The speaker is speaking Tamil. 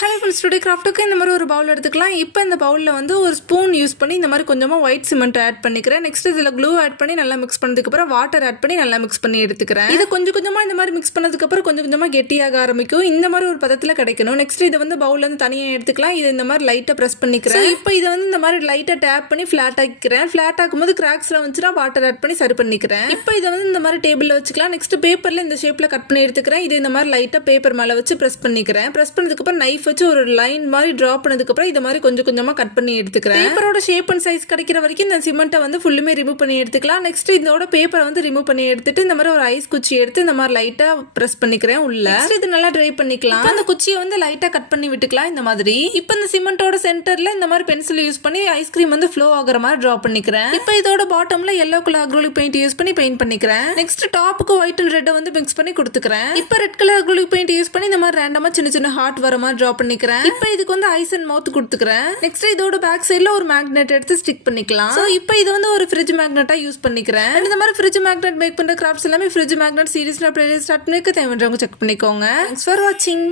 ஹலோ ஃப்ரெண்ட்ஸ், டுடே கிராஃப்ட்டுக்கு இந்த மாதிரி ஒரு பவுல் எடுத்துக்கலாம். இப்போ இந்த பவுலில் வந்து ஒரு ஸ்பூன் யூஸ் பண்ணி இந்த மாதிரி கொஞ்சமாக ஒயிட் சிமெண்ட் ஆட் பண்ணிக்கிறேன். நெக்ஸ்ட் இதில் க்ளூ ஆட் பண்ணி நல்லா மிக்ஸ் பண்ணதுக்கப்புறம் வாட்டர் ஆட் பண்ணி நல்லா மிக்ஸ் பண்ணி எடுத்துக்கிறேன். இது கொஞ்சம் கொஞ்சமாக இந்த மாதிரி மிக்ஸ் பண்ணதுக்கப்புறம் கொஞ்சம் கொஞ்சமாக கெட்டியாக ஆரம்பிக்கும். இந்த மாதிரி ஒரு பதத்தில் கிடைக்கணும். நெக்ஸ்ட் இதை வந்து பவுல்லேருந்து தனியாக எடுத்துக்கலாம். இது இந்த மாதிரி லைட்டாக ப்ரெஸ் பண்ணிக்கிறேன். இப்போ இதை வந்து இந்த மாதிரி லைட்டாக டேப் பண்ணி ஃப்ளாட் ஆக்கிக்கிறேன். ஃப்ளாட் ஆக்கும்போது கிராக்ஸ்லாம் வந்துச்சுன்னா வாட்டர் ஆட் பண்ணி சரி பண்ணிக்கிறேன். இப்போ இதை வந்து இந்த மாதிரி டேபிளில் வச்சுக்கலாம். நெக்ஸ்ட் பேப்பரில் இந்த ஷேப்பில் கட் பண்ணி எடுத்துக்கிறேன். இது இந்த மாதிரி லைட்டாக பேப்பர் மேலே வச்சு ப்ரெஸ் பண்ணிக்கிறேன். ப்ரெஸ் பண்ணதுக்கப்புறம் நைஃப் வச்சு ஒரு லைன் மாதிரி டிரா பண்ணதுக்கு அப்புறம் இந்த மாதிரி கொஞ்சம் கொஞ்சமா கட் பண்ணி எடுத்துக்கிறேன். பேப்பரோட ஷேப் அண்ட் சைஸ் கிடைக்கிற வரைக்கும் இந்த சிமெண்ட்டை வந்து ஃபுல்லுமே ரிமூவ் பண்ணி எடுத்துக்கலாம். நெக்ஸ்ட் இதோட பேப்பரை வந்து ரிமூவ் பண்ணி எடுத்துட்டு இந்த மாதிரி ஒரு ஐஸ் குச்சி எடுத்து இந்த மாதிரி லைட்டா பிரஸ் பண்ணிக்கிறேன் உள்ள. இது நல்லா ட்ரை பண்ணிக்கலாம். அந்த குச்சியை வந்து லைட்டா கட் பண்ணி விட்டுக்கலாம் இந்த மாதிரி. இப்போ இந்த சிமெண்டோட சென்டர்ல இந்த மாதிரி பென்சில் யூஸ் பண்ணி ஐஸ்கிரீம் வந்து ஃப்ளோ ஆகுற மாதிரி டிரா பண்ணிக்கிறேன். இப்போ இதோட பாட்டம்ல yellow colour acrylic paint use பண்ணி பெயிண்ட் பண்ணிக்கிறேன். நெக்ஸ்ட் டாப்புக்கு ஒயிட் அண்ட் ரெட் வந்து மிக்ஸ் பண்ணி கொடுத்துக்கிறேன். இப்போ red colour acrylic paint use பண்ணி இந்த மாதிரி ரேண்டமா சின்ன சின்ன ஹார்ட் வர மாதிரி டிரா பண்ணிக்கிறேன். இப்போ இதுக்கு வந்து ஐஸ் அண்ட் மவுத் கொடுத்துக்கிறேன். நெக்ஸ்ட் இதோட பேக் சைடுல ஒரு மேக்னெட் எடுத்து ஸ்டிக் பண்ணிக்கலாம். சோ இப்போ இது வந்து ஒரு ஃப்ரிட்ஜ் மேக்னெட்டா யூஸ் பண்ணிக்கிறேன். இந்த மாதிரி ஃப்ரிட்ஜ் மேக்னெட் மேக் பண்ற கிராஃப்ட்ஸ் எல்லாமே ஃப்ரிட்ஜ் மேக்னெட் சீரிஸ்ல பிளேலிஸ்ட் ஸ்டார்ட் பண்ணிக்க தேவைன்றவங்க செக் பண்ணிக்கோங்க. தேங்க்ஸ் ஃபார் வாட்சிங்.